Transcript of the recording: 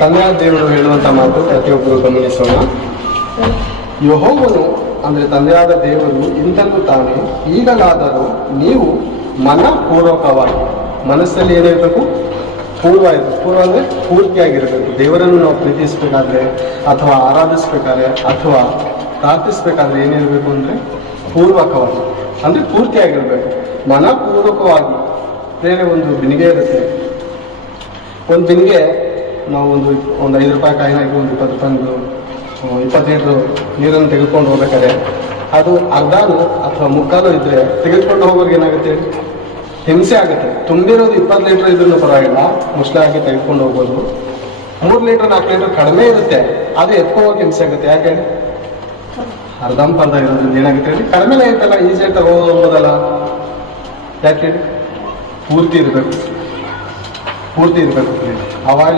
ತಂದೆಯಾದ ದೇವರು ಹೇಳುವಂಥ ಮಾತು ಪ್ರತಿಯೊಬ್ಬರು ಗಮನಿಸೋಣ. ಯೆಹೋವನು ಅಂದರೆ ತಂದೆಯಾದ ದೇವರು ಇಂತಲೂ ತಾನೇ, ಈಗಲಾದರೂ ನೀವು ಮನಪೂರ್ವಕವಾಗಿ, ಮನಸ್ಸಲ್ಲಿ ಏನಿರಬೇಕು? ಪೂರ್ವ ಇರಬೇಕು. ಪೂರ್ವ ಅಂದರೆ ಪೂರ್ತಿಯಾಗಿರಬೇಕು. ದೇವರನ್ನು ನಾವು ಪ್ರೀತಿಸಬೇಕಾದ್ರೆ ಅಥವಾ ಆರಾಧಿಸ್ಬೇಕಾದ್ರೆ ಅಥವಾ ಪ್ರಾರ್ಥಿಸ್ಬೇಕಾದ್ರೆ ಏನಿರಬೇಕು ಅಂದರೆ ಪೂರ್ವಕವಾಗಿ, ಅಂದರೆ ಪೂರ್ತಿಯಾಗಿರಬೇಕು. ಮನಪೂರ್ವಕವಾಗಿ. ಬೇರೆ ಒಂದು ಬಿನಿಗೆ ಇರುತ್ತೆ. ಒಂದು ಬಿನಿಗೆ ನಾವು ಒಂದು 5 ರೂಪಾಯಿ ಕಾಯಿನ ಹಾಕಿ ಒಂದು 20 ರೂಪಾಯಿ 20 ಲೀಟ್ರ್ ನೀರನ್ನು ತೆಗೆದುಕೊಂಡು ಹೋಗ್ಬೇಕಾದ್ರೆ ಅದು ಅರ್ಧಾನು ಅಥವಾ ಮುಕ್ಕಾಲು ಇದ್ದರೆ ತೆಗೆದುಕೊಂಡು ಹೋಗೋರಿಗೆ ಏನಾಗುತ್ತೆ? ಹಿಂಸೆ ಆಗುತ್ತೆ. ತುಂಬಿರೋದು 20 ಲೀಟ್ರ್ ಇದ್ರೂ ಪರವಾಗಿಲ್ಲ, ಮುಸ್ಲೆ ಹಾಕಿ ತೆಗೆದುಕೊಂಡು ಹೋಗ್ಬೋದು. 3 ಲೀಟ್ರ್ 4 ಲೀಟ್ರ್ ಕಡಿಮೆ ಇರುತ್ತೆ, ಅದು ಎತ್ಕೊಳ್ಳೋಕೆ ಹಿಂಸೆ ಆಗುತ್ತೆ. ಯಾಕೆ? ಅರ್ಧಂಪರ್ಧ ಇರೋದ್ರಿಂದ ಏನಾಗುತ್ತೆ ಹೇಳಿ? ಕಡಿಮೆನೇ ಇರ್ತಲ್ಲ, ಈಸಿಯಾಗಿ ತಗೋಬೋದಲ್ಲ. ಯಾಕೆ ಹೇಳಿ? ಪೂರ್ತಿ ಇರಬೇಕು. ಅವಾಗ